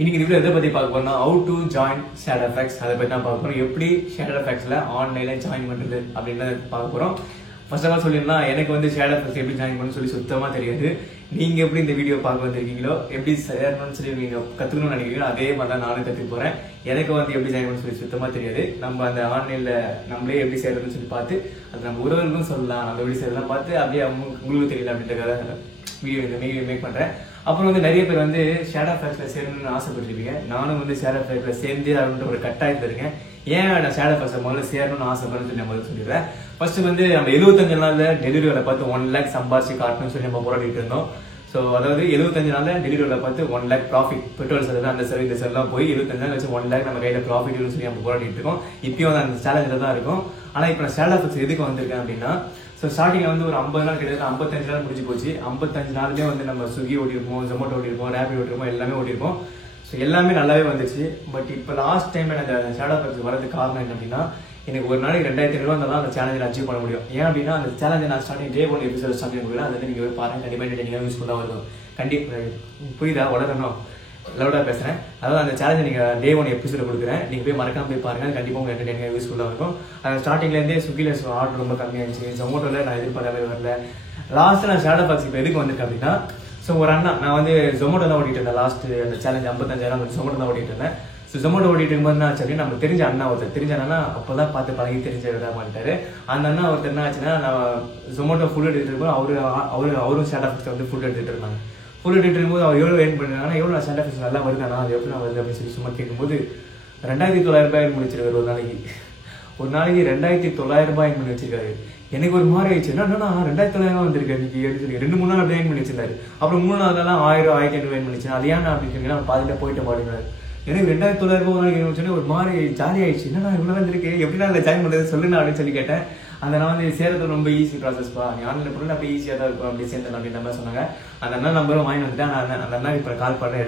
இன்னைக்கு இந்த வீடியோ எதை பத்தி பார்க்க போறோம்னா how to join ShadowFX அதை பத்தி தான் பார்க்க போறோம். எப்படி ShadowFXல ஆன்லைன்ல ஜாயின் பண்றது அப்படின்னு பார்க்க போறோம். ஃபர்ஸ்ட் ஆஃப் ஆல் சொல்லிருந்தா எனக்கு வந்து ShadowFX எப்படி ஜாயின் பண்ணணும்னு சொல்லி சுத்தமா தெரியாது. நீங்க எப்படி இந்த வீடியோ பார்க்க வந்திருக்கீங்களோ, எப்படி சேரணும்னு சொல்லி நீங்க கத்துக்கணும்னு நினைக்கிறீங்களோ அதே மாதிரி தான் நானும் கத்துக்க போறேன். எனக்கு வந்து எப்படி ஜாயின் பண்ணணும்னு சொல்லி சுத்தமா தெரியாது. நம்ம அந்த ஆன்லைன்ல நம்மளே எப்படி சேர்றதுன்னு சொல்லி பார்த்து அது நம்ம உறவுகளுக்கும் சொல்லலாம், நம்ம எப்படி செய்யறதெல்லாம் பார்த்து அப்படியே உங்களுக்கு தெரியல அப்படின்றத வீடியோ இந்த வீடியோ மேக் பண்றேன். அப்புறம் வந்து நிறைய பேர் வந்து ShadowFXல சேரணும்னு ஆசைப்பட்டிருப்பீங்க. நானும் வந்து ShadowFXல சேர்ந்தே அப்படின்ற ஒரு கட்டாயத்தில் இருக்கேன். ஏன் நான் ShadowFXல முதல்ல சேரணும்னு ஆசைப்படுறேன்னு சொல்லி நம்ம சொல்லிடுறேன். ஃபர்ஸ்ட் வந்து நம்ம 75 நாள்ல டெலிவரி வேலை பார்த்து 1 lakh சம்பாரிச்சு காட்டணும்னு சொல்லி நம்ம போராடிட்டு இருந்தோம். ஸோ அதாவது 75 நாள்ல டெலிவரி வேலை பார்த்து 1 lakh ப்ராஃபிட், பெட்ரோல் செலவு அந்த செலவு இந்த செலவுலாம் போய் 75 நாள் வச்சு 1 lakh நம்ம கையில ப்ராஃபிட் சொல்லி நம்ம போராடிட்டு இருக்கோம். இப்பயும் வந்து அந்த சேலஞ்சில் தான் இருக்கும். ஆனா இப்போ நான் ShadowFX எதுக்கு வந்திருக்கேன் அப்படின்னா, ஸோ ஸ்டார்டிங்ல வந்து ஒரு 50 நாள் கிட்டத்தட்ட 55 நாள் முடிஞ்சு போச்சு. 55 நாளுமே வந்து நம்ம ஸ்விக்கி ஓட்டிருப்போம், ஜொமேட்டோ ஓட்டிருப்போம், ரேபிட் ஓட்டிருப்போம், எல்லாமே ஓட்டிருப்போம். ஸோ எல்லாமே நல்லாவே வந்துச்சு. பட் இப்போ லாஸ்ட் டைம் எனக்கு ShadowFX வரதுக்கு காரணம் என்ன அப்படின்னா, எனக்கு ஒரு நாளைக்கு 2500 ரூபா இருந்தாலும் அந்த சேலஞ்சில் அச்சீவ் பண்ண முடியும். ஏன் அப்படின்னா அந்த சேலஞ்சை நான் ஸ்டார்டிங் டே 1 எபிசோட் ஸ்டார்ட் பண்ணி அது வந்து நீங்க பாருங்க, கண்டிப்பா நீங்க யூஸ்ஃபுல்லா இருக்கும். கண்டிப்பா புரியுதா? வளரணும் லவுடா பேசுறேன். அதாவது அந்த சேலஞ்சை நீங்க டே 1 எபிசோட கொடுக்குறேன், நீங்க போய் மறக்காம போய் பாருங்க. கண்டிப்பா உங்களுக்கு என்டர்டைனிங் யூஸ்ஃபுல்லா இருக்கும். ஸ்டார்டிங்ல இருந்தே ஸ்விக்கில ஆர்டர் ரொம்ப கம்மியாச்சு, ஜொமேட்டோல நான் எதிர்பார்க்கவே வரல. லாஸ்ட் நான் ShadowFX இப்போ எதுக்கு வந்திருக்கேன் அப்படின்னா, ஸோ ஒரு அண்ணா நான் வந்து ஜொமேட்டோ தான் ஓட்டிட்டு இருந்தேன். லாஸ்ட் அந்த சேலஞ்ச் 55,000 ஜொமேட்டோ தான் ஓட்டிட்டு இருந்தேன். ஸோ ஜொமேட்டோ ஓட்டிட்டு இருக்கும்போது என்ன ஆச்சு அப்படின்னா, நம்ம தெரிஞ்ச அண்ணா ஒருத்தர், தெரிஞ்ச அண்ணா அப்போதான் பார்த்து பழகி தெரிஞ்ச விட மாட்டாரு. அந்த அண்ணா ஒருத்தர் என்ன ஆச்சுன்னா, நான் ஜொமேட்டோ ஃபுட் எடுத்துட்டு இருக்கும்போது அவரும் ShadowFX வந்து ஃபுட் எடுத்துட்டு இருந்தாங்க. ஃபுட் எடுத்துட்டு இருக்கும்போது அவர் எவ்வளோ ஏர்ன் பண்ணுறாங்கன்னா, எவ்வளோ நான் ShadowFX நல்லா வருதானா, அது எப்படி நான் வருது அப்படின்னு சொல்லி சும்மா கேட்கும்போது 2900 ரூபாய் முடிச்சிருக்காரு ஒரு நாளைக்கு. ஒரு நாளைக்கு 2900 ரூபாய் பண்ணி வச்சிருக்காரு. எனக்கு ஒரு மாதிரி ஆயிடுச்சு, என்னன்னா 2900 வந்திருக்கு இன்னைக்கு சொல்லி 2-3 நாள் அப்படியே பண்ணி வச்சிருந்தாரு. அப்புறம் 3 நாள்லாம் 1000-1500 பண்ணிச்சு. அது ஏன் அப்படின்னு சொன்னீங்கன்னா பாதியில போயிட்டு பாடுங்கிறாரு. எனக்கு 2900 ரூபாய் ஒரு நாளைக்கு வச்சோன்னே ஒரு மாதிரி ஜாலி ஆயிடுச்சு. என்னன்னா இவ்வளவு வந்திருக்கு, எப்படின்னா அதில் ஜாயின் பண்றது சொல்லுங்க அப்படின்னு சொல்லி கேட்டேன். அந்த நான் வந்து சேர்றது ரொம்ப ஈஸி ப்ராசஸ்ப்பா, நீ ஆன்லைன் பொருள் அப்படியே ஈஸியாக தான் இருக்கும், அப்படி சேர்ந்தேன் அப்படின்ற மாதிரி சொன்னாங்க. அந்த அண்ணா நம்பரும் வாங்கி வந்துட்டேன். அந்த அண்ணா இப்போ கால் பண்ணேன்,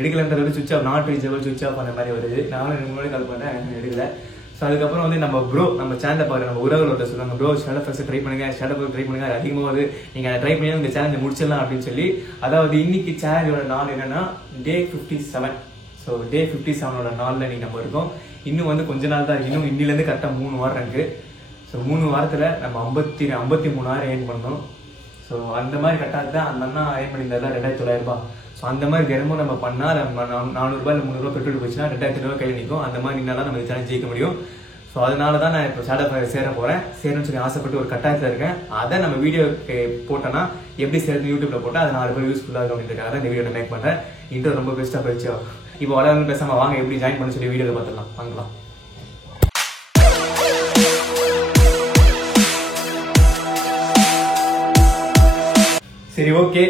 எடுக்கலன்றது switch off, not reachable switch off அந்த மாதிரி வருது. நானும் 2 முன்னாடி கால் பண்ணேன், எடுக்கல. ஸோ அதுக்கப்புறம் வந்து நம்ம நம்ம சேனலை பார்க்குற நம்ம உறவுகளோட சொல்லுவாங்க, ப்ரோ ShadowFX ட்ரை பண்ணுங்க, ShadowFX ட்ரை பண்ணுங்க, அதிகமாக வந்து நீங்க அதை ட்ரை பண்ணி இந்த சேலஞ்சை முடிச்சிடலாம் அப்படின்னு சொல்லி. அதாவது இன்னைக்கு சேலஞ்சோட நாள் என்னன்னா டே 57. ஸோ டே 57ஓட நாள்ல நீ நம்ம இருக்கோம். இன்னும் வந்து கொஞ்ச நாள் தான், இன்னும் இன்னிலேருந்து கரெக்டாக 3 வாரம் இருக்கு. ஸோ 3 வாரத்துல நம்ம 53,000 ஏர்ன் பண்ணோம். ஸோ அந்த மாதிரி கட்டாது தான் அந்த அண்ணா ஏர்ன் பண்ணியிருந்தாரு 2900 ரூபாய். ஸோ அந்த மாதிரி தினமும் நம்ம பண்ணா 400 ரூபாய் இல்லை 300 ரூபாய் பெட்ரோல் போச்சுன்னா 2500 ரூபாய் கையில் நிற்கும். அந்த மாதிரி நின்னாலும் நம்ம சேலஞ்ச் ஜெயிக்க முடியும். ஸோ அதனால தான் நான் இப்போ ShadowFX சேர போறேன். சேரணும்னு சொல்லி ஆசைப்பட்டு ஒரு கட்டாயத்தில் இருக்கேன். அதை நம்ம வீடியோ போட்டோன்னா எப்படி சேர்ந்து யூடியூப்ல போட்டால் அது 4 பேர் யூஸ்ஃபுல்லாக இருக்கும் அப்படின்றதுக்காக தான் இந்த வீடியோ மேக் பண்றேன். இன்ட்ரோ ரொம்ப பெஸ்ட்டாக போயிடுச்சு. இப்போ வளர்ந்து பேசாம வாங்க எப்படி ஜாயின் பண்ண சொல்லி வீடியோவில் பார்த்துடலாம். வாங்கலாம். சரி, ஓகே.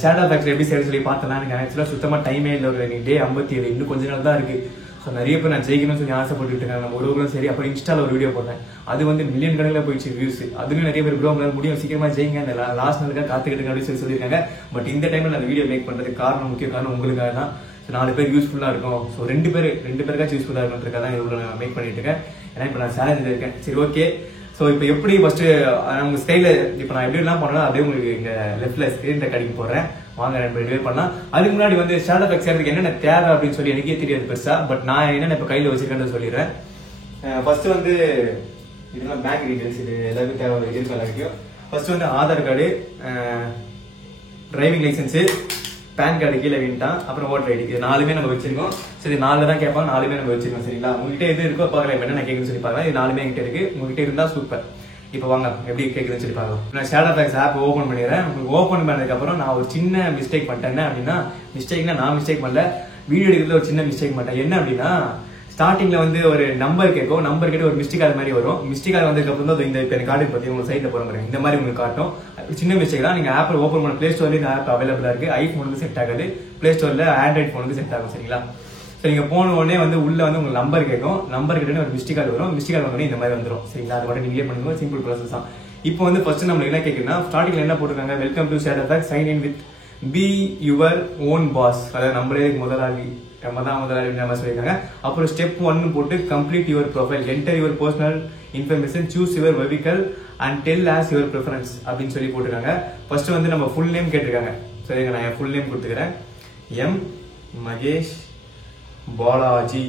ShadowFX எப்படி சேர சொல்லி பார்த்தலாம். எனக்கு ஆக்சுவலாக சுத்தமாக டைமே இல்லை. ஒரு டே 57, இன்னும் கொஞ்ச நாள் தான் இருக்கு. ஸோ நிறைய பேர் நான் ஜெயிக்கணும்னு சொல்லி ஆசைப்பட்டு இருக்காங்க. நம்ம உறவுகளும் சரி. அப்புறம் இன்ஸ்டால ஒரு வீடியோ போட்டேன், அது வந்து மில்லியன் கணக்கில் போயிடுச்சு வியூஸ். அதுவும் நிறைய பேர் ப்ரோ உங்களால் முடியும், சீக்கிரமா ஜெயிங்க, அந்த லாஸ்ட் நாளுக்காக காத்துக்கிட்டு அப்படின்னு சொல்லியிருக்காங்க. பட் இந்த டைம்ல அந்த வீடியோ மேக் பண்றதுக்கு காரணம், முக்கிய காரணம் உங்களுக்காக தான். ஸோ 4 பேர் யூஸ்ஃபுல்லா இருக்கும். ஸோ 2 பேருக்காச்சும் யூஸ்ஃபுல்லா இருக்குன்றதுக்காக தான் இவ்வளோ நான் மேக் பண்ணிட்டு இருக்கேன். ஏன்னா இப்போ நான் சேலஞ்சில் இருக்கேன். சரி, ஓகே. ஸோ இப்போ எப்படி ஃபர்ஸ்ட் நம்ம ஸ்டைல இப்போ நான் எப்படி எல்லாம் பண்ணலாம் அப்படியே உங்களுக்கு இங்க லெஃப்ட்ல ஸ்கிரீன் ரெக்கார்டிங் போடுறேன். வாங்க ரெண்டு பண்ணலாம். அதுக்கு முன்னாடி வந்து ShadowFX சேர்றதுக்கு என்னென்ன தேவை அப்படின்னு சொல்லி எனக்கே தெரியாது பெருசா. பட் நான் என்னென்ன இப்போ கையில் வச்சிருக்கேன்னு சொல்லிடுறேன். ஃபர்ஸ்ட் வந்து இதெல்லாம் பேங்க் டீடைல்ஸ், இது எல்லாமே தேவை இருக்கு எல்லாருக்கும். ஃபர்ஸ்ட் வந்து Aadhaar card, driving licence, PAN card கீழே வீண்டான், அப்புறம் ஓட்டர் ஐடி. இது 4மே நம்ம வச்சிருக்கோம். சரி, 4 தான் கேட்பாங்க, 4மே நம்ம வச்சிருக்கோம். சரிங்களா? உங்ககிட்ட எது இருக்கோ பார்க்கலாம். இப்போ என்ன நான் கேட்குன்னு சொல்லி பார்க்கலாம். இது 4மே என்கிட்ட இருக்கு. உங்ககிட்ட இருந்தா சூப்பர். இப்போ வாங்க எப்படி கேட்குதுன்னு சொல்லி பார்க்கலாம். நான் ShadowFX ஆப் ஓப்பன் பண்ணிடுறேன். உங்களுக்கு ஓப்பன் பண்ணதுக்கு அப்புறம் நான் ஒரு சின்ன மிஸ்டேக் பண்ணிட்டேன். என்ன அப்படின்னா, மிஸ்டேக்னா நான் மிஸ்டேக் பண்ணல, வீடியோ எடுக்கிறதுல ஒரு சின்ன மிஸ்டேக் பண்ணிட்டேன். என்ன அப்படின்னா, ஸ்டார்டிங்ல வந்து ஒரு நம்பர் கேட்கும், நம்பர் கேட்டு ஒரு மிஸ்டேக் அது மாதிரி வரும். மிஸ்டேக் அது வந்ததுக்கு அப்புறம் தான் இந்த இப்போ எனக்கு கார்டு பத்தி உங்களுக்கு சைட்ல போற மாதிரி இந்த மாதிரி உங்களுக்கு காட்டும். சின்ன மிஸ்டேக் தான். நீங்க ஆப் ஓப்பன் பண்ண பிளே ஸ்டோர்ல இந்த ஆப் அவைலபிளா இருக்கு. ஐபோனுக்கு செட் ஆகாது, பிளே ஸ்டோர்ல ஆண்ட்ராய்ட் போனுக்கு செட் ஆகும். சரிங்களா? ஸோ நீங்க போன உடனே வந்து உள்ள வந்து உங்களுக்கு நம்பர் கேட்கும், நம்பர் கேட்டு ஒரு மிஸ்டேக் கார்டு வரும். மிஸ்டேக் கார்டு வந்தோடனே இந்த மாதிரி வந்துடும். சரிங்களா? அது மட்டும் நீங்களே பண்ணுங்க, சிம்பிள் ப்ராசஸ் தான். இப்போ வந்து ஃபர்ஸ்ட் நம்ம என்ன கேட்குன்னா, ஸ்டார்டிங்ல என்ன போட்டிருக்காங்க, welcome to ShadowFX, sign in with be your own boss. அதாவது நம்மளே முதலாளி, நம்ம தான் முதலாளி நம்ம சொல்லியிருக்காங்க. அப்புறம் ஸ்டெப் 1 போட்டு complete your profile, enter your personal information, choose your vehicle and tell as your preference அப்படின்னு சொல்லி போட்டிருக்காங்க. ஃபர்ஸ்ட் வந்து நம்ம ஃபுல் நேம் கேட்டிருக்காங்க. சரிங்க, நான் என் ஃபுல் நேம் கொடுத்துக்கிறேன். மகேஷ் பாலாஜி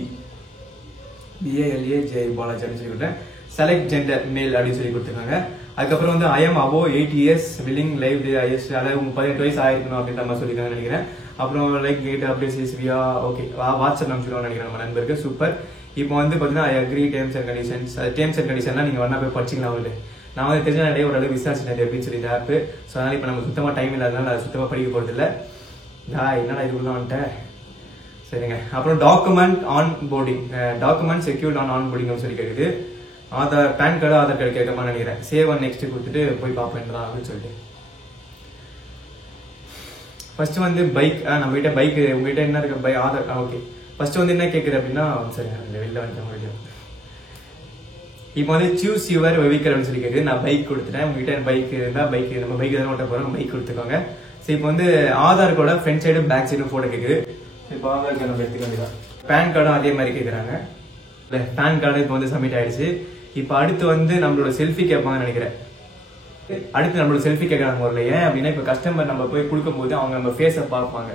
BALAJ பாலாஜி அப்படின்னு சொல்லி கொடுத்தேன். செலக்ட் ஜெண்டர் மேல் அப்படின்னு சொல்லி கொடுத்துருக்காங்க. அதுக்கப்புறம் வந்து IIM above 8 years willing live highest, அதாவது 18 வயசு ஆயிருக்கணும் அப்படின்ற மாதிரி சொல்லியிருக்காங்க நினைக்கிறேன். அப்புறம் like get updates via okay WhatsApp நம்பிச்சிருவோம் நினைக்கிறேன் நம்ம நண்பருக்கு. சூப்பர். இப்போ வந்து பார்த்தீங்கன்னா I agree terms and conditions. Terms and கண்டிஷன்லாம் நீங்கள் வேணா போய் படிச்சிக்கலாம். அவரு நான் வந்து தெரிஞ்ச நிறைய ஒரு அளவு விசாரிச்சு அப்படின்னு சொல்லி இந்த ஆப். ஸோ அதனால இப்போ நம்ம சுத்தமாக டைம் இல்லாதனால நான் சுத்தமாக படிக்க போகிறது இல்லை. என்னடா இதுக்குள்ள வந்துட்டேன். சரிங்க. அப்புறம் document on boarding, document secured on boarding சொல்லி கேட்குது. பேன் கார்டு ஆதார் கார்டு கேட்கமா நினைக்கிறேன். சேவ் அண்ட் நெக்ஸ்ட் கொடுத்துட்டு போய் பார்ப்பேன் அப்படின்னு சொல்லிட்டு. ஃபர்ஸ்ட் வந்து பைக், நம்ம கிட்ட பைக் உங்ககிட்ட என்ன இருக்கு பைக் ஆதார். ஓகே ஃபர்ஸ்ட் வந்து என்ன கேட்குது அப்படின்னா சரி வெளில வந்துட்டேன். இப்போ வந்து சூஸ் யுவர் வெஹிக்கல் அப்படின்னு சொல்லி கேட்குது. நான் பைக் கொடுத்துட்டேன். உங்ககிட்ட பைக் இருந்தால் பைக் நம்ம பைக் எதாவது ஓட்ட போகிறோம் பைக் கொடுத்துக்கோங்க. ஸோ இப்போ வந்து ஆதார் கார்டோட front side back side photo கேட்குது. இப்போ ஆதார் கார்டு நம்ம எடுத்துக்க வேண்டியதான். பேன் கார்டும் அதே மாதிரி கேட்குறாங்க. இல்லை பேன் கார்டு இப்போ வந்து சப்மிட் ஆயிடுச்சு. இப்போ அடுத்து வந்து நம்மளோட செல்ஃபி கேட்பாங்கன்னு நினைக்கிறேன். அடுத்து நம்மளோட செல்ஃபி கேட்கறாங்க ஒரு ஏன் அப்படின்னா இப்போ கஸ்டமர் நம்ம போய் கொடுக்கும் போது அவங்க நம்ம ஃபேஸை பார்ப்பாங்க.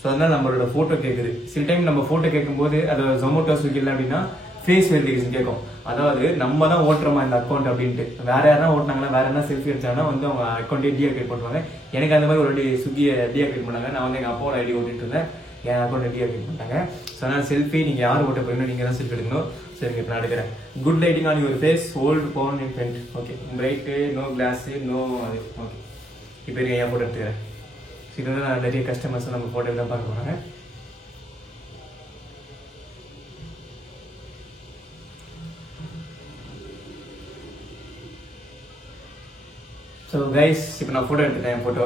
ஸோ அதனால நம்மளோட ஃபோட்டோ கேட்குது. சில டைம் நம்ம ஃபோட்டோ கேட்கும்போது அது ஜொமேட்டோ ஸ்விக்கி அப்படின்னா ஃபேஸ் வெரிஃபிகேஷன் கேட்கும். அதாவது நம்ம தான் ஓட்டுறோமா இந்த அக்கௌண்ட் அப்படின்ட்டு. வேற யாரா ஓட்டினாங்கன்னா வேற என்ன செல்ஃபி எடுத்தாங்கன்னா வந்து அவங்க அக்கௌண்ட்டே டீஆக்டிவேட் பண்ணுவாங்க. எனக்கு அந்த மாதிரி ஒரு ஸ்விக்கியை டீஆக்டிவேட் பண்ணாங்க. நான் வந்து எங்கள் அப்பாவோட ஐடி ஓட்டிட்டு இருந்தேன். என் அக்கௌண்ட் டீஆக்டிவேட் பண்ணிட்டாங்க. ஸோ அதனால் செல்ஃபி நீங்கள் யார் ஓட்ட போறீங்களோ நீங்கள் தான் செல்ஃபி எடுக்கணும். சரி இப்போ நான் எடுக்கிறேன். Good lighting on your face, hold phone in front. Okay bright, no glass, no அது. ஓகே இப்போ என் ஃபோட்டோ எடுத்துக்கிறேன். இது வந்து நான் நிறைய கஸ்டமர்ஸ் நம்ம ஃபோட்டோ தான் பார்க்க போகிறாங்க. ஸோ கைஸ் இப்போ நான் ஃபோட்டோ எடுத்துட்டேன் என் ஃபோட்டோ.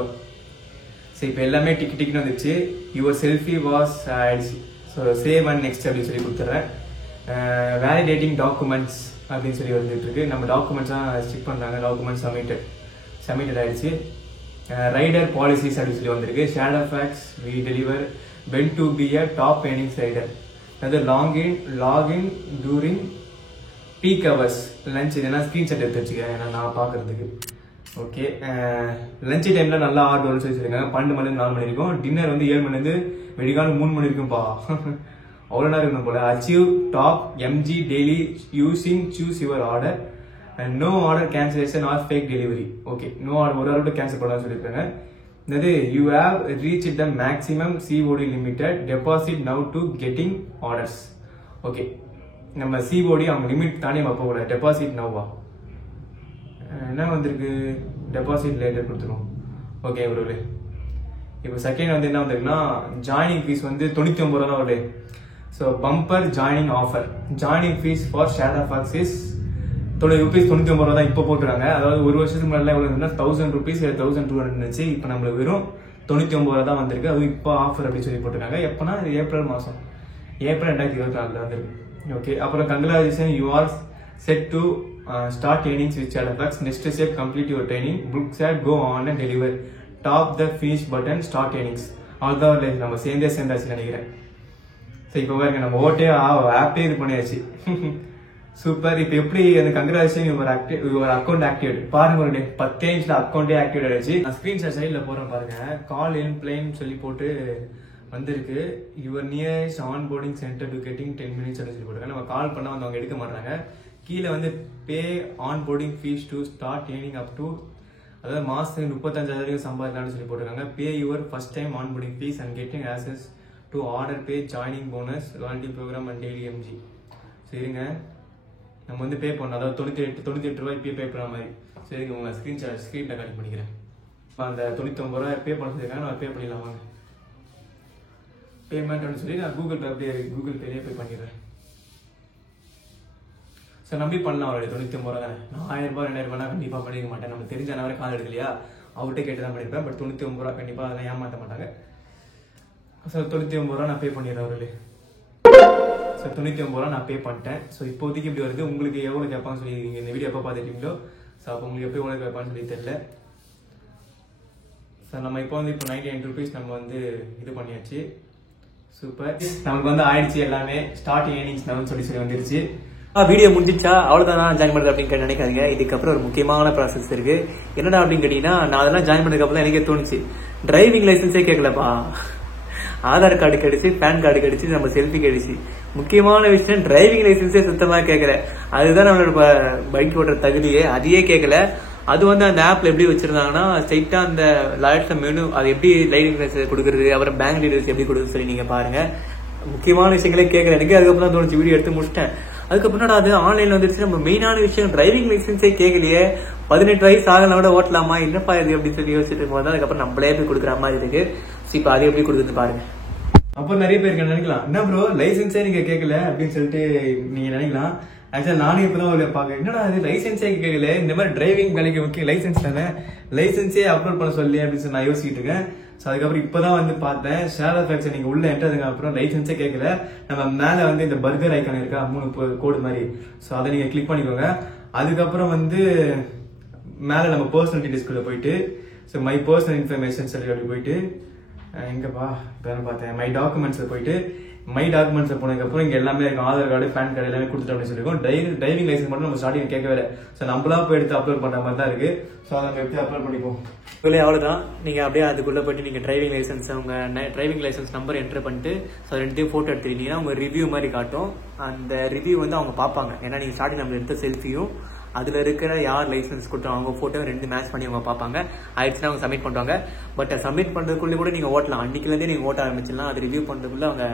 ஸோ இப்போ எல்லாமே டிக்கெட்னு வந்துச்சு. யுவர் செல்ஃபி வாஸ் ஆயிடுச்சு. ஸோ சேவ் அண்ட் நெக்ஸ்ட் அப்படின்னு சொல்லி கொடுத்துட்றேன். வேலிடேட்டிங் டாக்குமெண்ட்ஸ் அப்படின்னு சொல்லி வந்துட்டு இருக்கு. நம்ம டாக்குமெண்ட்ஸ்லாம் செக் பண்ணுறாங்க. டாக்குமெண்ட்ஸ் சப்மிட்டட் ஆயிடுச்சு. ரைடர் பாலிசிஸ் அப்படின்னு சொல்லி வந்திருக்கு. Shadowfax we deliver when to be a top earnings rider. அதாவது login during peak hours lunch. இதெல்லாம் ஸ்க்ரீன்ஷாட் எடுத்து வச்சுக்கிறேன் ஏன்னா நான் பார்க்கறதுக்கு. ஓகே லஞ்ச் டைம்ல நல்லா ஆர்டர் சொல்லி வச்சிருக்காங்க. 12 மணிலேருந்து 4 மணி இருக்கும். டின்னர் வந்து 7 மணிலேருந்து வெடிகாலம் 3 மணி இருக்கும்பா. அவ்வளோ நேரம் இருக்கணும் போல. Achieve top MG daily using choose your order. No order cancellation or fake delivery. Okay no order ஒரு ஆர்டர் கேன்சல் பண்ணலாம் சொல்லியிருக்காங்க. அதாவது you have reach the maximum COD limited deposit now to getting orders. Okay நம்ம COD அவங்க limit தானே வைப்போம். Deposit நவ்வா என்ன வந்திருக்கு, டெபாசிட் லேட்டர் கொடுத்துருவோம். ஓகே ஒரு இப்போ செகண்ட் வந்து என்ன வந்திருக்குன்னா ஜாயினிங் ஃபீஸ் வந்து 99 ரூபா தான் வருது. So bumper joining offer. Joining fees for share of ஆக்ஸ் இஸ் ₹99 ரூபா தான் இப்போ போட்டுருக்காங்க. அதாவது ஒரு வருஷத்துக்கு முன்னாடி எவ்வளோ இருந்தால் ₹1000 1200 இருந்துச்சு. இப்போ நம்மளுக்கு வெறும் 99 ரூபா தான் வந்திருக்கு. அதுவும் இப்போ ஆஃபர் அப்படின்னு சொல்லி போட்டிருக்காங்க. எப்போனா இது ஏப்ரல் மாதம், ஏப்ரல் 2024 வந்திருக்கு. ஓகே அப்புறம் congratulation you are set to start earnings with Shadowfax. Next step, complete your training. Book set, go on and deliver. Tap the finish button, start earnings. அவ்வளோதான் இல்லை நம்ம சேர்ந்தாச்சு நினைக்கிறேன். சரி இப்போ பாருங்க நம்ம ஓட்டே ஆப்பே இது பண்ணியாச்சு. சூப்பர். இப்போ எப்படி அந்த கங்க்ராச்சுலேஷன் யுவர் அக்கௌண்ட் ஆக்டிவேட் பாருங்க. ஒரு 10 நிமிஷத்துல அக்கௌண்ட்டே ஆக்டிவேட் ஆயிடுச்சு. நான் ஸ்கிரீன்ஷாட் சைடில் போகிறேன் பாருங்க. கால் இன் பிளேன் சொல்லி போட்டு வந்திருக்கு. Your nearest on boarding centre to getting 10 minutes சொல்லி போட்டுருக்காங்க. நம்ம கால் பண்ணால் வந்து அவங்க எடுக்க மாட்டாங்க. கீழே வந்து pay onboarding fees to start earning up to, அதாவது மாதத்துக்கு 35,000 சம்பாதிக்கலாம்னு சொல்லி போட்டிருக்காங்க. Pay your first time onboarding fees and getting access to order pay joining bonus loyalty programme and daily MG. சரிங்க நம்ம வந்து பே பண்ணோம். அதாவது 98 ரூபாய் பே பண்ணுற மாதிரி. சரிங்க உங்களை ஸ்க்ரீனில் கனெக்ட் பண்ணிக்கிறேன். அந்த 99 ரூபாய் பே பண்ண சொல்லியிருக்காங்க. நான் பே பண்ணிடலாம் வாங்க. பேமெண்ட் அப்படின்னு சொல்லி நான் கூகுள் பேலேயே பே பண்ணிடுறேன். ஸோ நம்பி பண்ணலாம். அவருடைய 99 ரூபா தானே. நான் 1000 ரூபாய் 2000 ரூபாய் கண்டிப்பாக பண்ணிக்க மாட்டேன். நம்ம தெரிஞ்ச நவரை கால் எடுக்கலையா அவர்கிட்ட கேட்டு தான் பண்ணியிருப்பேன். பட் 99 ரூபா கண்டிப்பாக அதெல்லாம் ஏமாற்ற மாட்டாங்க. ஸோ 99 ரூபா நான் பே பண்ணிடுறேன் அவர்களே. ஸோ 99 ரூபா நான் பே பண்ணிட்டேன். ஸோ இப்போதைக்கு இப்படி வருது. உங்களுக்கு எவ்வளோ கேட்பான்னு சொல்லி நீங்கள் இந்த வீடியோ எப்போ பார்த்துட்டீங்களோ ஸோ அப்போ உங்களுக்கு எப்போ எவ்வளோ கேட்பான்னு சொல்லி தெரியல. ஸோ நம்ம இப்போ வந்து இப்போ 99 ருபீஸ் நம்ம வந்து இது பண்ணியாச்சு. சூப்பர். நமக்கு வந்து ஆயிடுச்சு எல்லாமே. ஸ்டார்ட் ஏர்னிங்ஸ் நம்ம சொல்லி வந்துருச்சு. வீடியோ முடிஞ்சிச்சா அவ்வளோதான் ஜாயின் பண்ணுறது அப்படின்னு நினைக்காதீங்க. இதுக்கப்புறம் ஒரு முக்கியமான ப்ராசஸ் இருக்கு. என்னடா அப்படின்னு கேட்டீங்கன்னா நான் அதெல்லாம் ஜாயின் பண்ணதுக்கு அப்புறம் எனக்கே தோணுச்சு டிரைவிங் லைசன்ஸே கேட்கலப்பா. ஆதார் கார்டு கிடைச்சு, பேன் கார்டு கிடைச்சு, நம்ம செல்ஃபி கிடைச்சு. முக்கியமான விஷயம் டிரைவிங் லைசன்ஸே சுத்தமா கேட்கல. அதுதான் நம்மளோட பைக் ஓட்டுற தகுதியே, அதையே கேட்கல. அது வந்து அந்த ஆப்ல எப்படி வச்சிருந்தாங்கன்னா ஸ்ட்ரைட்டா அந்த லாயர்ஸ் மெனு அது எப்படி டிரைவிங் லைசன்ஸ் கொடுக்குறது, அப்புறம் பேங்க் டீடைல்ஸ் எப்படி கொடுக்குறது சொல்லி நீங்க பாருங்க. முக்கியமான விஷயங்களே கேட்கல எனக்கு. அதுக்கப்புறம் தான் தோணுச்சு வீடியோ எடுத்து முடிச்சிட்டேன். அதுக்கப்புறம் அது ஆன்லைன்ல வந்துருச்சு. நம்ம மெயினான விஷயம் டிரைவிங் லைசன்ஸே கேட்கலையே, 18 வயசு ஆகல விட ஓட்டலாமா, என்னப்பா இது அப்படின்னு சொல்லி யோசிச்சுட்டு இருக்கும்போது அதுக்கப்புறம் நம்மளே போய் கொடுக்குற மாதிரி இருக்கு. இப்ப அது எப்படி கொடுக்குறது பாருங்க. அப்போ நிறைய பேருக்கு நினைக்கலாம், என்ன ப்ரோ லைசன்ஸே நீங்க கேட்கல அப்படின்னு சொல்லிட்டு நீங்க நினைக்கலாம். ஆக்சுவலா நானும் இப்பதான் ஒரு பாக்க, என்னடா அது லைசன்ஸே கேட்கல, இந்த மாதிரி டிரைவிங் வேலைக்கு முக்கியம் லைசன்ஸ் தானே, லைசன்ஸே அப்லோட் பண்ண சொல்லி அப்படின்னு சொல்லி நான் யோசிச்சுட்டு இருக்கேன். ஸோ அதுக்கப்புறம் இப்பதான் வந்து பார்த்தேன், ஷேர் ஆஃப் நீங்க உள்ள என்ட்ரதுக்கு அப்புறம் லைசன்ஸே கேட்கல. நம்ம மேல வந்து இந்த பர்கர் ஐக்கான் இருக்கா 3 கோடு மாதிரி, ஸோ அதை நீங்க கிளிக் பண்ணிக்கோங்க. அதுக்கப்புறம் வந்து மேல நம்ம பர்சனல் டீடைல்ஸ்குள்ள போயிட்டு, ஸோ மை பர்சனல் இன்ஃபர்மேஷன் சொல்லி அப்படி போயிட்டு எங்கப்பா பார்த்தேன் மை டாக்குமெண்ட்ஸ் போயிட்டு மை டாக்குமெண்ட்ஸ் போனதுக்கப்புறம் இங்க எல்லாமே இருக்கும், ஆதார் கார்டு, பேன் கார்டு எல்லாமே கொடுத்துட்டு அப்படின்னு சொல்லிருக்கோம். டிரைவிங் லைசன்ஸ் மட்டும் நம்ம ஸ்டார்டிங் கேட்கவே இல்லை. ஸோ நம்மளா போய் எடுத்து அப்லோட் பண்ற மாதிரி தான் இருக்கு. ஸோ அதை நம்ம எடுத்து அப்லோட் பண்ணிப்போம். இல்லை அவ்வளோதான். நீங்க அப்படியே அதுக்குள்ள போயிட்டு நீங்க டிரைவிங் லைசன்ஸ் உங்க டிரைவிங் லைசன்ஸ் நம்பர் என்டர் பண்ணிட்டு ஸோ 2 போட்டோ எடுத்துக்கிட்டீங்கன்னா உங்க ரிவ்யூ மாதிரி காட்டும். அந்த ரிவ்யூ வந்து அவங்க பார்ப்பாங்க. ஏன்னா நீங்க ஸ்டார்டிங் நம்ம எடுத்த செல்ஃபியும் அதுல இருக்கிற யார் லைசன்ஸ் கொடுத்தோம் அவங்க போட்டோ 2 மேட்ச் பண்ணி அவங்க பார்ப்பாங்க. ஆயிடுச்சுன்னா அவங்க சப்மிட் பண்ணுவாங்க. பட் சப்மிட் பண்றதுக்குள்ளே கூட நீங்க ஓட்டலாம். அன்னைக்குலேருந்தே நீங்க ஓட்ட ஆரம்பிச்சிடலாம். அது ரிவ்யூ பண்றதுக்குள்ள அவங்க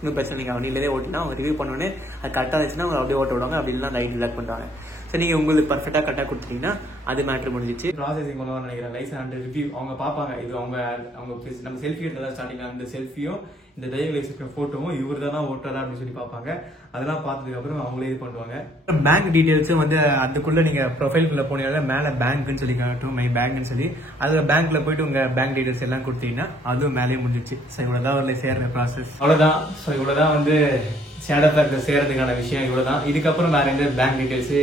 இன்னும் பிரச்சனை. நீங்க அவனிலே ஓட்டினா அவங்க ரிவ்யூ பண்ணோன்னே அது கரெக்டாக இருந்துச்சுன்னா அவங்க அப்படியே ஓட்ட விடுவாங்க. அப்படி இல்லைனா லைட் ரிலாக்ட் பண்ணுவாங்க. ஸோ நீங்க உங்களுக்கு பர்ஃபெக்டா கரெக்டாக கொடுத்துட்டீங்கன்னா அது மேட்ரு முடிஞ்சிச்சு. ப்ராசஸிங் பண்ணுவாங்க நினைக்கிறேன். லைசன்ஸ் அண்ட் ரிவ்யூ அவங்க பார்ப்பாங்க. இது அவங்க நம்ம செல்ஃபி எடுத்ததா ஸ்டார்டிங் அந்த செல்ஃபியும் இந்த டிரைவிங் லைசன்ஸ் போட்டோவும் இவர் தானே ஓட்டுறதா அப்படின்னு சொல்லி பார்ப்பாங்க. அதெல்லாம் பார்த்ததுக்கு அப்புறம் அவங்களே இது பண்ணுவாங்க. பேங்க் டீடைல்ஸும் வந்து அதுக்குள்ள நீங்க ப்ரொஃபைல்குள்ள போனீங்கன்னா மேல பேங்க்னு சொல்லி காட்டும், மை பேங்க்னு சொல்லி. அதுல பேங்க்ல போயிட்டு உங்க பேங்க் டீடைல்ஸ் எல்லாம் கொடுத்தீங்கன்னா அதுவும் மேலேயே முடிஞ்சிச்சு. ஸோ இவ்வளவுதான் ஒரு சேர்ற ப்ராசஸ். அவ்வளவுதான். ஸோ இவ்வளவுதான் வந்து ஷேர் ஆஃப் சேர்றதுக்கான விஷயம் இவ்வளவுதான். இதுக்கப்புறம் வேற எந்த பேங்க் டீடைல்ஸ்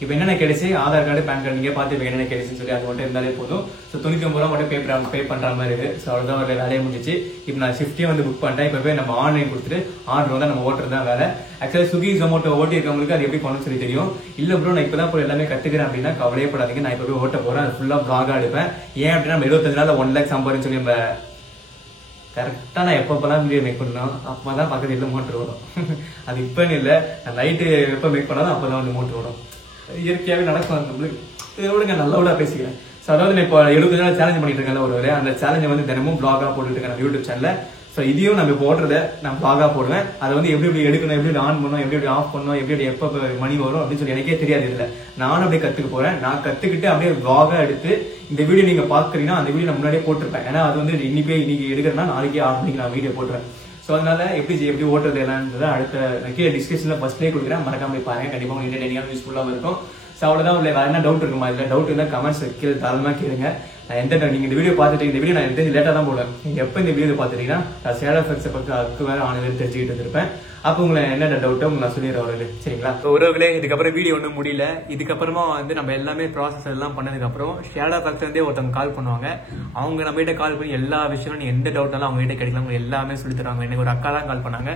இப்போ என்னென்ன கிடைச்சி, ஆதார் கார்டு, பேன் கார்டு நீங்க பார்த்து என்னென்ன கிடைச்சுன்னு சொல்லி அது மட்டும் இருந்தாலே போதும். ஸோ 99 ரூபா மட்டும் பே பண்ற மாதிரி இருக்கு. ஸோ அவ்வளவுதான் ஒரு வேலையை முடிஞ்சிச்சு. இப்போ நான் ஷிஃப்டையும் வந்து புக் பண்ணிட்டேன். இப்போ போய் நம்ம ஆன்லைன் கொடுத்துட்டு ஆர்டர் வந்து நம்ம ஓட்டுறது தான் வேலை. ஆக்சுவலா ஸ்விக்கி ஜொமேட்டோ ஓட்டி இருக்கவங்களுக்கு அது எப்படி பண்ணணும்னு சொல்லி தெரியும். இல்ல ப்ரோ நான் இப்பதான் போய் எல்லாமே கத்துக்கிறேன் அப்படின்னா கவலையே படாதீங்க. நான் இப்போ போய் ஓட்ட போறேன். அது ஃபுல்லா பிளாகா எடுப்பேன். ஏன் அப்படின்னா நம்ம 75 நாள் 1 லேக் சம்பாதின்னு சொல்லி நம்ம கரெக்டா நான் எப்பப்பெல்லாம் வீடியோ மேக் பண்ணணும் அப்பதான் பக்கத்து வீட்டுல மோட்டர் வரும். அது இப்பன்னு இல்லை, நான் நைட்டு எப்ப மேக் பண்ணாலும் அப்பதான் வந்து மோட்டர் வரும். இயற்கையாவே நடக்கும். நம்மளுக்கு இதோட நல்லவிடா பேசிக்கிறேன். ஸோ அதாவது நான் இப்போ 70 நாள் சேலஞ்ச் பண்ணிட்டு இருக்கேன் ஒரு அந்த சேலஞ்சை வந்து தினமும் பிளாகா போட்டுட்டு இருக்கேன் யூடியூப் சேனல்ல. ஸோ இதையும் நம்ம இப்போ ஓட்டுறத நான் பிளாகா போடுவேன். அதை வந்து எப்படி எடுக்கணும், எப்படி ஆன் பண்ணணும், எப்படி ஆஃப் பண்ணணும், எப்படி எப்போ மணி வரும் அப்படின்னு சொல்லி எனக்கே தெரியாது. இல்லை நானும் அப்படியே கத்துக்க போறேன். நான் கத்துக்கிட்டு அப்படியே பிளாகா எடுத்து இந்த வீடியோ நீங்க பாக்குறீங்கன்னா அந்த வீடியோ நான் முன்னாடியே போட்டிருப்பேன். ஏன்னா அது வந்து இன்னைக்கு எடுக்கிறேன்னா நாளைக்கே 6 மணிக்கு நான் வீடியோ போட்டுறேன். ஸோ அதனால எப்படி ஓட்டுறது எல்லாம்ன்றத அடுத்த கீழே டிஸ்கிரிப்ஷன்ல ஃபர்ஸ்ட்லேயே கொடுக்குறேன். மறக்காம பாருங்க. கண்டிப்பா உங்களுக்கு என்டர்டெய்னிங்காக யூஸ்ஃபுல்லாக இருக்கும். ஸோ அவ்வளோதான். உள்ள வேற என்ன டவுட் இருக்குமா? இல்லை டவுட் இருந்தால் கமெண்ட்ஸ் கீழே தாராளமா கேளுங்க. நான் நீங்க இந்த வீடியோ பார்த்துட்டு இந்த வீடியோ நான் எடுத்து லேட்டா தான் போடுவேன். நீங்க எப்போ இந்த வீடியோ பார்த்துட்டீங்கன்னா நான் ஷேர் எஃபெக்ட்ஸை பற்றி அதுக்கு வேற ஆன்லைன் தெரிஞ்சுக்கிட்டு இருந்திருப்பேன். அப்போ உங்களை என்ன டவுட்டோ நான் சொல்லிடுறேன் அவர்களே. சரிங்களா? உறவுகளே, இதுக்கப்புறம் வீடியோ ஒன்றும் முடியல. இதுக்கப்புறமா வந்து நம்ம எல்லாமே ப்ராசஸ் எல்லாம் பண்ணதுக்கு அப்புறம் ஷேர் எஃபெக்ட்ஸ் வந்து ஒருத்தவங்க கால் பண்ணுவாங்க. அவங்க நம்ம கிட்ட கால் பண்ணி எல்லா விஷயமும் நீ எந்த டவுட்னாலும் அவங்க கிட்ட கிடைக்கலாம் எல்லாமே சொல்லி தருவாங்க. எனக்கு ஒரு அக்கா தான் கால் பண்ணாங்க.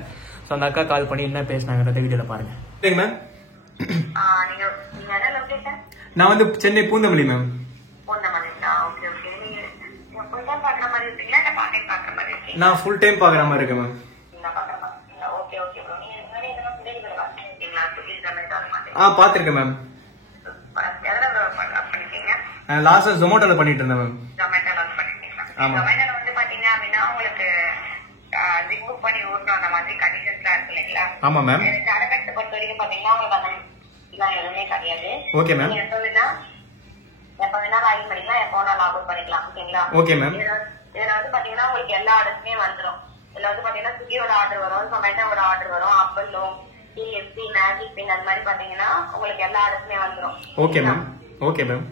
ஸோ அந்த அக்கா கால் பண்ணி என்ன பேசினாங்க வீடியோல பாருங்க. சரிங்க மேம். நான் வந்து சென்னை பூந்தமல்லி மேம். நான் ஃபுல் டைம் பாக்குற மாதிரி இருக்கேன் மேம். பாத்திருக்கேன் மேம். லாஸ்டா ஜொமேட்டோல பண்ணிட்டு இருந்தேன் மேம். ஆமா. ஆமா ma'am. Okay ma'am. Okay ma'am. இதுல வந்து பாத்தீங்கன்னா உங்களுக்கு எல்லா ஆர்டர்ஸுமே வந்துடும். இதுல வந்து பாத்தீங்கன்னா ஸ்விக்கியோட ஆர்டர் வரும், ஜொமேட்டோட ஆர்டர் வரும், அப்பல்லோ, டிஎஃப்சி, மேஜிக் பின் அந்த மாதிரி பாத்தீங்கன்னா உங்களுக்கு எல்லா ஆர்டர்ஸுமே வந்துடும். Okay ma'am. Okay ma'am.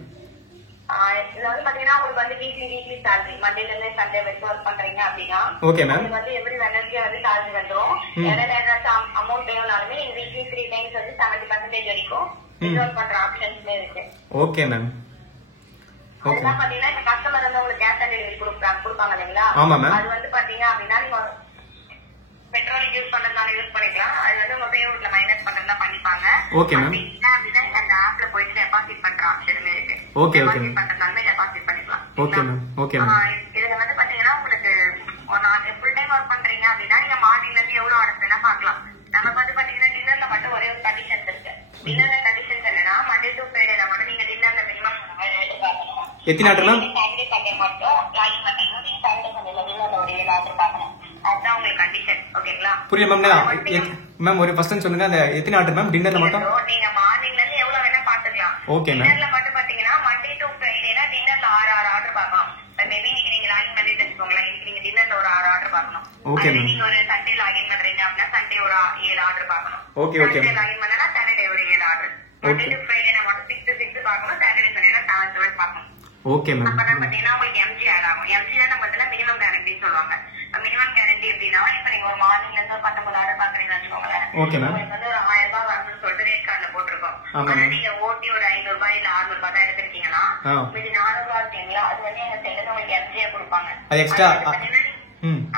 இதுல வந்து பாத்தீங்கன்னா உங்களுக்கு வந்து வீக்லி சேலரி மண்டேல இருந்து சண்டே வரைக்கும் ஒர்க் பண்றீங்க அப்படின்னா ஓகே மேம். உங்களுக்கு வந்து எவ்ரி வெட்னஸ்டே வந்து சேலரி வந்துடும். ஏதாச்சும் அமௌண்ட் வேணும்னாலுமே நீங்க வீக்லி 3 டைம்ஸ் வந்து 70% வரைக்கும் வித்ட்ரா பண்ற ஆப்ஷன்ஸ்மே இருக்கு. Okay ma'am. அதெல்லாம் பாத்தீங்கன்னா இப்ப கஸ்டமர் வந்து உங்களுக்கு கேஷ் ஆன் டெலிவரி கொடுப்பாங்க இல்லைங்களா? அது வந்து பாத்தீங்க அப்படின்னா நீங்க பெட்ரோல் யூஸ் பண்றதுனால யூஸ் பண்ணிக்கலாம். அது வந்து உங்க பேமெண்ட்ல மைனஸ் பண்றதா பண்ணிப்பாங்க. Okay ma'am. அப்படின்னா அந்த ஆப்ல போயிட்டு டெபாசிட் பண்ற ஆப்ஷனுமே இருக்கு. Okay okay ma'am. பண்றதுனாலுமே டெபாசிட் பண்ணிக்கலாம். Okay ma'am. Okay ma'am. இதுல வந்து பாத்தீங்கன்னா உங்களுக்கு ஒரு நாள் ஃபுல் டைம் ஒர்க் டின்னர்ல கண்டிஷன்ஸ் என்னன்னா மண்டே டு ஃப்ரைடேல மட்டும் நீங்க டின்னர்ல மினிமம் எத்தனை ஆர்டர் மேம்? சாட்டர்டே சண்டே மட்டும் லாகின் பண்ணீங்க. சாட்டர்டே சண்டேல டின்னர்ல ஒரு 7 ஆர்டர் பார்க்கணும். அதுதான் உங்களுக்கு கண்டிஷன். ஓகேங்களா? புரியல மேம். மேம் ஒரு ஃபர்ஸ்ட் சொல்லுங்க, அந்த எத்தனை ஆர்டர் மேம் டின்னர்ல மட்டும்? நீங்க மார்னிங்ல இருந்து எவ்வளவு வேணா பாத்துக்கலாம். Okay ma'am. டின்னர்ல மட்டும் பாத்தீங்கன்னா மண்டே டு ஃப்ரைடேனா டின்னர்ல 6 ஆர்டர் பார்க்கலாம். மேபி நீங்க லாகின் பண்ணிட்டு வச்சுக்கோங்களேன். நீங்க டின்னர்ல ஒரு 6 ஆர்டர் பார்க்கணும். Okay ma'am. நீங்க ஒரு சண்டே லாகின் பண்றீங்க அப்படின்னா சண்டே ஒரு 7 ஆர்டர் பார்க்கணும். Okay okay. சண்டே லாகின் பண்ணனா சாட்டர்டே ஒரு 7 ஆர்டர். மண்டே டு ஃப்ரைடேனா மட்டும் 6 பார்க்கணும். சாட்டர்டே சண்டேனா 7 பார்க்கணும். Okay ma'am. அப்பதான் பாத்தீங்கன்னா உங்களுக்கு எம்ஜி ஆட் ஆகும். எம்ஜினா நம்ம இதுல மினிமம் கேரண்டி சொல்லுவாங்க. மினிமம் கேரண்டி எப்படின்னா இப்ப நீங்க ஒரு மார்னிங்ல இருந்து ஒரு 19 ஆர்டர் பாக்குறீங்கன்னு வச்சுக்கோங்களேன். Okay ma'am. உங்களுக்கு வந்து ஒரு 1000 ரூபாய் வரணும்னு சொல்லிட்டு ரேட் கார்டுல போட்டிருக்கோம். ஆனா நீங்க ஓட்டி ஒரு 500 ரூபாய் இல்ல 600 ரூபாய் தான் எடுத்திருக்கீங்கன்னா மீதி 400 ரூபாய் இருக்கீங்களா, அது வந்து எங்க சைடுல உங்களுக்கு எம்ஜியா கொடுப்பாங்க. அது எக்ஸ்ட்ரா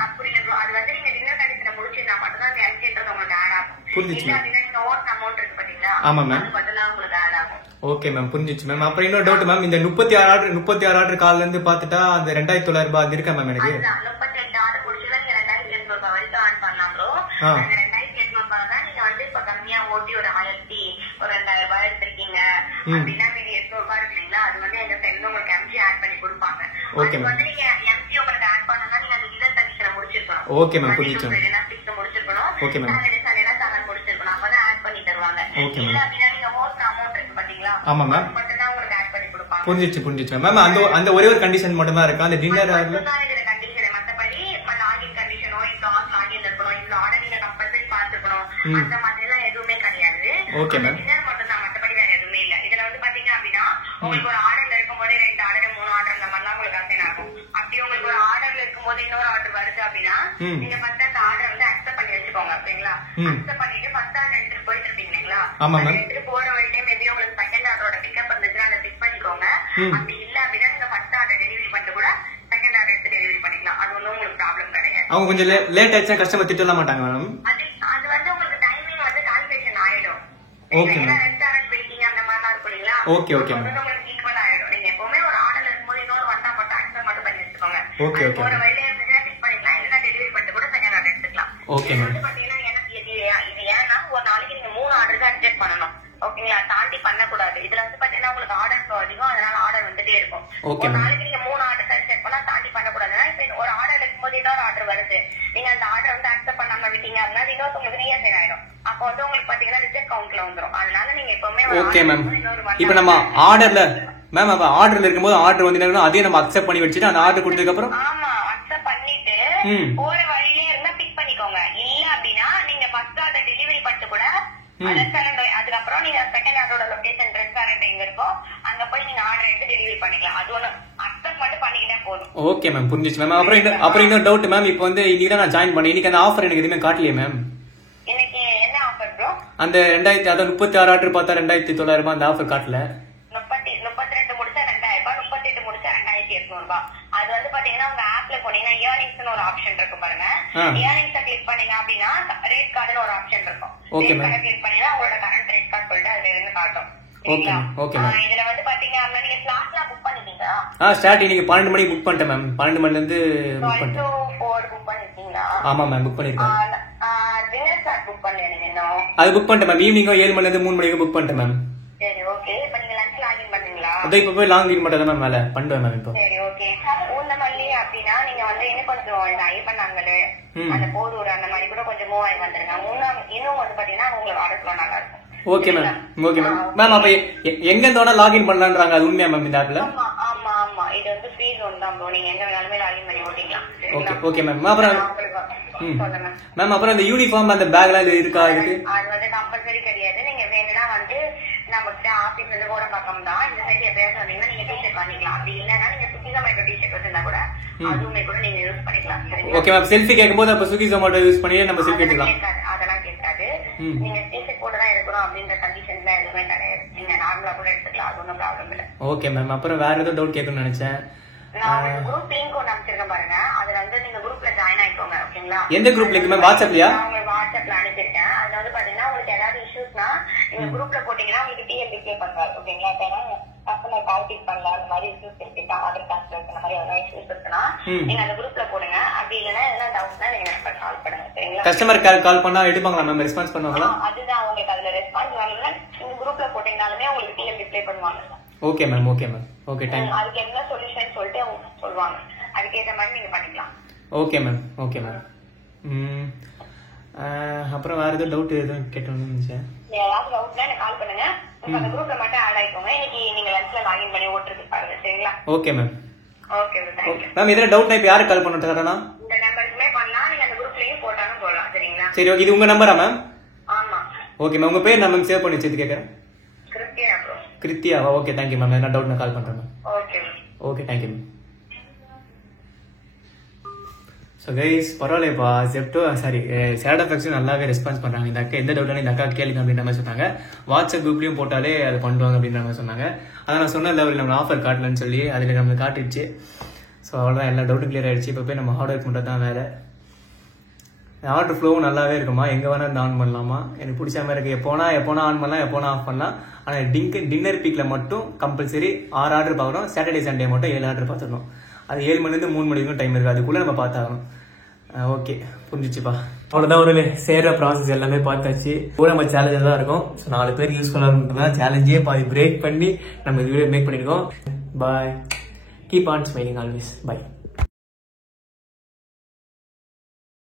அப்படி அது வந்து நீங்க டின்னர் கண்டிஷனை முடிச்சிருந்தா மட்டும் தான் அந்த எம்ஜின்றது உங்களுக்கு ஆட் ஆகும். இல்ல அப்படின்னா நீங்க ஓட் அமௌண்ட் இருக்கு பாத்தீங்களா, அது பதிலா உங்களுக்கு ஆட் ஆகும். ஓகே மேம், புரிஞ்சிச்சு மேம். அப்புறம் இன்னொரு டவுட் மேம், இந்த 36 ஆர்டர் கால்ல இருந்து பாத்துட்டா அந்த 2900 ரூபாய் அது இருக்கா மேம் எனக்கு? 38 ஆர்டர் முடிச்சா நீங்க 2800 ரூபாய் வரைக்கும் ஆன் பண்ணலாம் ப்ரோ. அந்த 2800 ரூபாய் தான் நீங்க வந்து இப்ப கம்மியா ஓட்டி ஒரு 2000 ரூபாய் எடுத்திருக்கீங்க அப்படின்னா மீதி 800 ரூபாய் இருக்கீங்களா, அது வந்து எங்க சைடுல உங்களுக்கு எம்ஜி ஆட் பண்ணி கொடுப்பாங்க. அது வந்து நீங்க எம்ஜி உங்களுக்கு ஆட் பண்ணா நீங்க அந்த டின்னர் கண்டிஷனை முடிச்சிருக்கணும். ஓகே மேம், புரிஞ்சிச்சு. முடிச்சிருக்கணும். Okay ma'am. சாட்டர்டே 7 முடிச்சிருக்கணும். அப்பதான் ஆட் பண்ணி தருவாங்க. இல்ல அப்படின்னா நீங்க ஓட்டுற அமௌண்ட் இருக்கு பாத்தீங்களா, ஆமா மேம், மட்டும் தான் உங்களுக்கு ஆட் பண்ணி கொடுப்பாங்க. புரிஞ்சிச்சு மேம். அந்த ஒரே ஒரு கண்டிஷன் மட்டும் தான் இருக்கா அந்த டின்னர் ஆர்டர்ல? கண்டிஷன் மத்தபடி லாகின் கண்டிஷனோ இவ்வளோ லாகின் இருக்கணும், இவ்வளோ ஆர்டர் நீங்க கம்பல்சரி பாத்துக்கணும், அந்த மாதிரி எல்லாம் எதுவுமே கிடையாது. Okay ma'am. டின்னர் மட்டும் தான், மத்தபடி வேற எதுவுமே இல்ல. இதுல வந்து பாத்தீங்க அப்படின்னா உங்களுக்கு ஒரு ஆர்டர்ல இருக்கும்போது 2 ஆர்டர் 3 ஆர்டர் அந்த மாதிரிலாம் உங்களுக்கு அசைன் ஆகும். அப்படி உங்களுக்கு ஒரு ஆர்டர்ல இருக்கும்போது இன்னொரு ஆர்டர் வருது அப்படின்னா நீங்க ஃபர்ஸ்ட் அந்த ஆர்டர் வந்து அக்செப்ட் பண்ணி வச்சுக்கோங்க. ஓகேங்களா? அக்செப்ட் பண்ணிட்டு ஃபர்ஸ்ட் ஆர்டர் எடுத்துட்டு போயிட்டு இருப்பீங்க இல்லைங்களா, எடுத்துட்டு போற வழியிலே மேபி உங்களுக்கு செகண்ட் ஆர்டரோட பிக்கப் இருந்துச்சுன்னா அதை பிக் பண்ணிக்கோங்க. அப்படி இல்ல அப்படின்னா நீங்க ஃபர்ஸ்ட் ஆர்டர் டெலிவரி பண்ணிட்டு கூட செகண்ட் ஆர்டர் எடுத்து டெலிவரி பண்ணிக்கலாம். அது ஒன்றும் உங்களுக்கு ப்ராப்ளம் கிடையாது. அவங்க கொஞ்சம் லேட் ஆயிடுச்சா கஸ்டமர் திட்டலாம் மாட்டாங்க மேடம்? அது வந்து உங்களுக்கு டைமிங் வந்து கால்குலேஷன் ஆயிடும். Okay ma'am. ரெஸ்டாரண்ட் வெயிட்டிங் அந்த மாதிரிலாம் இருக்கும் இல்லைங்களா, ஓகே ஓகே மேம். உங்களுக்கு ஈக்குவல் ஆயிடும். நீங்க எப்பவுமே ஒரு ஆர்டர்ல இருக்கும்போது இன்னொரு வந்தா மட்டும் அக்செப்ட் மட்டும் பண்ணி வச்சுக்கோங்க. Okay okay. ஒரு வழியில இருந்துச்சுன்னா பிக் பண்ணிக்கலாம், இல்லைன்னா டெலிவரி பண்ணிட்டு கூட செகண்ட் ஆர்டர் எடுத்துக்கலாம். Okay ma'am. வந்து பாத்தீங்கன்னா இது ஏன்னா ஒரு நாளைக்கு நீங்க 3 ஆர்டருக்கு அட்ஜஸ்ட் பண்ணணும். ஓகேங்களா? தாண்டி பண்ணக்கூடாது. இதுல வந்து பாத்தீங்கன்னா உங்களுக்கு ஆர்டர் அதிகம், அதனால ஆர்டர் வந்துட்டே இருக்கும். ஒரு நாளைக்கு நீங்க 3 ஆர்டர் அட்ஜஸ்ட் பண்ணா தாண்டி பண்ணக்கூடாது. இப்ப ஒரு ஆர்டர் இருக்கும்போது இன்னொரு ஆர்டர் வருது, நீங்க அந்த ஆர்டர் வந்து அக்செப்ட் பண்ணாம விட்டீங்க அப்படின்னா இன்னொரு உங்களுக்கு ரீஅசைன் ஆயிடும். அப்போ வந்து உங்களுக்கு பாத்தீங்கன்னா ரிஜெக்ட் கவுண்ட்ல வந்துரும். அதனால நீங்க எப்பவுமே ஓகே மேம். இப்ப நம்ம ஆர்டர்ல மேம் ஆர்டர்ல இருக்கும்போது ஆர்டர் வந்து அதே நம்ம அக்செப்ட் பண்ணி வச்சுட்டு அந்த ஆர்டர் கொடுத்ததுக்கு அப்புறம் அக்செப்ட் பண்ணிட்டு போற வழியிலே இருந்தா பிக் பண்ணிக்கோங்க. இல்ல அப்படின்னா நீங்க ஃபர்ஸ்ட் ஆர்டர் டெலிவரி பண்ணிட்டு கூட அதுக்கப்புறம் நீங்க செகண்ட் ஆர்டரோட லொகேஷன் ரெஸ்டாரண்ட் எங்க இருக்கோ அங்க போய் நீங்க ஆர்டர் எடுத்து டெலிவரி பண்ணிக்கலாம். அது ஒண்ணு அக்செப்ட் மட்டும் பண்ணிக்கிட்டே போதும். ஓகே மேம், புரிஞ்சிச்சு மேம். அப்புறம் இன்னொரு டவுட் மேம், இப்போ வந்து இன்னைக்கு தான் நான் ஜாயின் பண்ணேன். இன்னைக்கு அந்த ஆஃபர் எனக்கு எதுவுமே காட்டலையே மேம். இன்னைக்கு என்ன ஆஃபர் ப்ரோ? அந்த 36 ஆர்டர் பார்த்தா 2900 ரூபாய் அந்த ஆஃபர் காட்டல. 32 முடிச்சா 2000 ரூபாய், 38 முடிச்சா 2800 ரூபாய். அது வந்து பாத்தீங்கன்னா உங்க ஆப்ல போனீங்கன்னா இயர்னிங்ஸ்னு ஒரு ஆப்ஷன் இருக்கு பாருங்க. இயர்னிங்ஸ் கிளிக் பண்ணீங்க அப்படின்னா ரேட் கார்டுன்னு ஒரு ஆப்ஷன் இருக்கும். Okay ma'am. கிளிக் பண்ணீங்கன்னா உங்களோட கரண்ட் ரேட் கார்டு சொல்லிட்டு அதுல இருந்து காட்டும். Okay okay ma'am. இதுல வந்து பாத்தீங்க அப்படின்னா நீங்க ஸ்லாட்லாம் புக் பண்ணிட்டீங்களா? ஸ்டார்ட் இன்னைக்கு 12 மணிக்கு புக் பண்ணிட்டேன் மேம். 12 மணில இருந்து புக் பண்ணிட்டேன். 4 புக் பண்ணிட்டீங்களா? ஆமா மேம், புக் பண்ணிருக்கேன். டின்னர் ஸ்லாட் புக் பண்ணல நீங்க இன்னும்? அது புக் பண்ணிட்டேன் மேம். ஈவினிங் 7 மணில இருந்து 3 மணிக்கு புக் பண்ணிட்டேன் மேம். சரி ஓகே. இப்ப நீங்க லஞ்ச் லாகின் பண்ணீங்களா? அத இப்ப போய் லாகின் மட்டும் தான் மேம் மேல பண்ணுவேன் மேம் இப்போ. சரி ஓகே. ஊர்ல மல்லி அப்படினா நீங்க வந்து என்ன கொஞ்சம் இந்த ஐபன்னாங்கல அந்த போரூர் அந்த மாதிரி கூட கொஞ்சம் மூவ் ஆகி வந்திருக்காங்க. இன்னும் வந்து பாத்தீங்கன்னா உங்களுக்கு ஆர்டர் நல்லா இருக்கும். Okay ma'am. Okay ma'am. Ma'am அப்ப எங்க இருந்தோட லாகின் பண்ணலாம்ன்றாங்க, அது உண்மையா மேம் இந்த ஆப்ல? ஆமா ஆமா, இது வந்து ஃப்ரீ ஜோன் தான் ப்ரோ. நீங்க எங்க வேணாலுமே லாகின் பண்ணி ஓட்டிக்கலாம். Okay okay ma'am. அப்புறம் மேம் அப்புறம் அந்த யூனிஃபார்ம் அந்த பேக்லாம் இது இருக்கா? இதுக்கு அது வந்து கம்பல்சரி கிடையாது. நீங்க வேணும்னா வந்து நமக்கு ஆபீஸ் வந்து கூட பக்கம் தான். இந்த சைடு எப்பயாவது வந்தீங்கன்னா நீங்க டிஷர்ட் பண்ணிக்கலாம். அப்படி இல்லைன்னா நீங்க சுத்தி ஜொமேட்டோ டிஷர்ட் வச்சிருந்தா கூட அதுவுமே கூட நீங்க யூஸ் பண்ணிக்கலாம். Okay ma'am. செல்ஃபி கேட்கும்போது அப்ப ஸ்விக்கி ஜொமேட்டோ யூஸ் பண்ணி நம்ம செல்ஃபி எடுக்கலாம். அதெல்லாம் கேட்காது. நீங்க டிஷர்ட் போட்டு தான் எடுக்கணும் அப்படின்ற கண்டிஷன்ல எதுவுமே கிடையாது. நீங்க நார்மலா கூட எடுத்துக்கலாம். அது ஒன்றும் ப்ராப்ளம் இல்லை. Okay ma'am. அப்புறம் வேற ஏதோ டவுட் கேட்கணும்னு நினைச்சேன். நான் குரூப் லிங்க் ஒன்று அனுப்பிச்சிருக்கேன் பாருங்க. அதுல வந்து நீங்க குரூப்ல ஜாயின் ஆயிக்கோங்க. ஓகேங்களா? எந்த குரூப் லிங்க் மேம்? வாட்ஸ்அப்லயா? நான் வாட்ஸ்அப்ல அனுப்பிச்சிருக்கேன். அதுல வந்து பாத்தீங்கன்னா உங்களுக்கு ஏதாவது இஷ்யூஸ்னா நீங்க குரூப்ல போட்டீங்கன்னா உங்களுக்கு டிஎம் ரிப்ளை பண்ணுவாரு. ஓகேங்களா? கஸ்டமர் கால் பிக் பண்ணலாம், அந்த மாதிரி இஷ்யூஸ் இருக்கு, ஆர்டர் கேன்சல் அந்த மாதிரி ஏதாவது இஷ்யூஸ் இருக்குன்னா நீங்க அந்த குரூப்ல போடுங்க. அப்படி இல்லைன்னா என்ன டவுட்னா நீங்க நம்பர் கால் பண்ணுங்க. சரிங்களா? கஸ்டமர் கால் பண்ணா எடுப்பாங்களா மேம்? ரெஸ்பான்ஸ் பண்ணுவாங்களா? அதுதான் உங்களுக்கு அதுல ரெஸ்பான்ஸ் வரல. நீங்க ரிப்ளை பண்ணுவாங்க. Okay ma'am, okay ma'am, okay thank you. அதுக்கு என்ன சொல்யூஷன் சொல்லிட்டு அவங்க சொல்லுவாங்க, அதுக்கேற்ற மாதிரி நீங்க பண்ணிக்கலாம். Okay ma'am, okay ma'am. அப்புறம் வேற ஏதோ டவுட் எதுவும் கேட்டோம்னு சார்? ஏதாவது டவுட்னா எனக்கு கால் பண்ணுங்க. அந்த குரூப்ல மட்டும் ஆட் ஆயிக்கோங்க. இன்னைக்கு நீங்க லஞ்ச்ல லாகின் பண்ணி ஓட்டுறது பாருங்க, சரிங்களா? Okay ma'am. Okay thank you ma'am. இதெல்லாம் டவுட்னா இப்போ யாருக்கு கால் பண்ணணும் தரேனா? இந்த நம்பருக்குமே பண்ணலாம், நீங்க அந்த குரூப்லயும் போட்டாலும் போடலாம், சரிங்களா? சரி, ஓகே. இது உங்க நம்பரா மேம்? ஆமா. Okay ma'am. உங்க பேர் நான் மேம் சேவ் பண்ணி வச்சு கேட்கறேன். கிருத்தியா ப்ரோ. கிருத்தியாவா? Okay thank you ma'am. என்ன டவுட் நான் கால் பண்றேன் ma'am. Okay okay thank you ma'am. So guys, பரவாயில்லப்பா. ஜெப்டோ ஷேடோ எஃபெக்ட்ஸும் நல்லாவே ரெஸ்பான்ஸ் பண்ணுறாங்க. இந்த அக்கா எந்த டவுட்டாலும் இந்த அக்கா கேளுங்க அப்படின்ற மாதிரி சொன்னாங்க. வாட்ஸ்அப் குரூப்லையும் போட்டாலே அதை பண்ணுவாங்க அப்படின்ற மாதிரி சொன்னாங்க. அதான் நான் சொன்ன லெவலில் நம்ம ஆஃபர் காட்டலன்னு சொல்லி அதில் நம்மளுக்கு காட்டிடுச்சு. ஸோ அவ்வளோதான், எல்லா டவுட்டும் கிளியர் ஆகிடுச்சு. இப்போ போய் நம்ம ஹார்ட் ஒர்க் பண்ணுறது தான் வேறு. ஆர்டர் ஃப்ளோவும் நல்லாவே இருக்குமா, எங்கே வேணால் இந்த ஆன் பண்ணலாமா, எனக்கு பிடிச்ச மாதிரி இருக்குது. எப்போனா ஆன் பண்ணலாம், எப்போனா ஆஃப் பண்ணலாம். ஆனால் டின்னர் பீக்கில் மட்டும் கம்பல்சரி 6 ஆர்டர் பார்க்குறோம். சாட்டர்டே சண்டே மட்டும் 7 ஆர்டர் பார்த்துடணும். அது 7 மணிலேருந்து 3 மணி வரைக்கும் டைம் இருக்குது, அதுக்குள்ளே நம்ம பார்த்தாகணும். ஓகே, புரிஞ்சிச்சுப்பா. அவ்வளோதான், ஒரு சேர்ற ப்ராசஸ் எல்லாமே பார்த்தாச்சு. கூட நம்ம சேலஞ்சில் தான் இருக்கும். ஸோ 4 பேர் யூஸ்ஃபுல்லாக இருக்குன்றதுதான் சேலஞ்சே பாதி பிரேக் பண்ணி நம்ம இந்த வீடியோ மேக் பண்ணியிருக்கோம். Bye. Keep on smiling always. By.